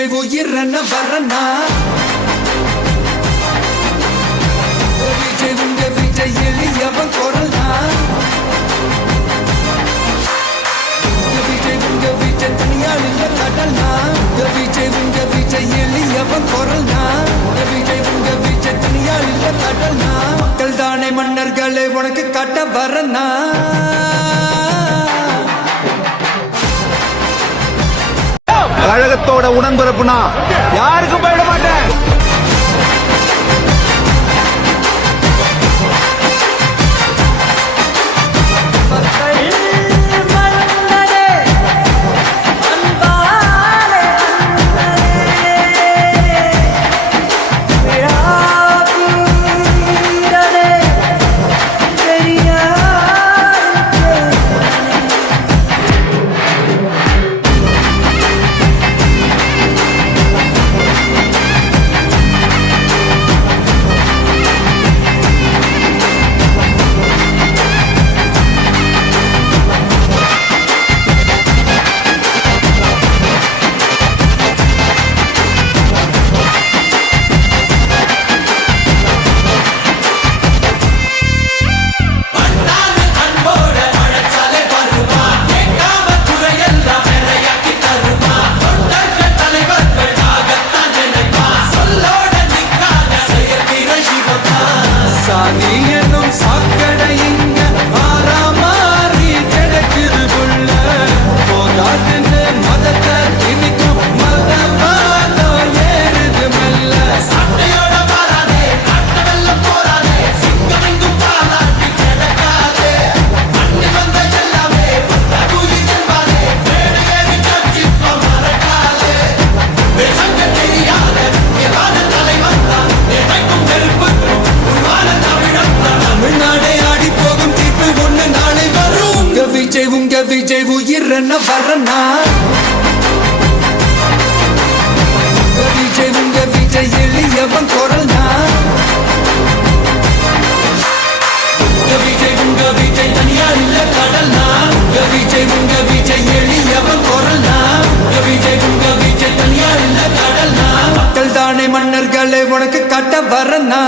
விஜய் உயிரன வரனா விஜய் உங்க விஜய் எளியவன் குரல்னா விஜய் உங்க விஜய் தனியாள் இல்ல கடல்னா விஜய் உங்க விஜய் எளியவன் குரல்னா விஜய் உங்க விஜய் தனியாள் இல்ல கடல்னா மக்கள் தானே மன்னர்களை உனக்கு காட்ட வரனா கழகத்தோட உடன்பிறப்புனா யாருக்கும் போயிட மாட்டேன். சாதியனும் சாக்கடை இங்க மாறாமாறி கிடக்குது புள்ள போதாதுன்னு மதத்தை திணிக்கும் மதவாதம் ஏறுது மெல்ல சட்டையோட வராதே காட்ட வெள்ளம் போராதே சிங்கம் எங்கும் பாலாட்டி கிடக்காதே மண்ணு வந்த எல்லாமே கூலி செல்வாதே மேடு ஏறி கட்சிப்ப மறக்காதே சங்க தெரியாத தலைவன் தான் நினைக்கும் நெருப்புக்கும் தமிழ்நாடே ஆடி போகும் தீர்ப்பு ஒண்ணு நாளை வரும் உங்க விஜய் உயிரன வரனா உங்க விஜய் எளியவன் குரல்னா விஜய் உங்க விஜய் தனியார் இல்ல கடல்னா விஜய் உங்க விஜய் எளியவன் குரல்னா விஜய் உங்க விஜய் தனியார் இல்ல கடல்னா மக்கள் தானே மன்னர்களை உனக்கு காட்ட வரனா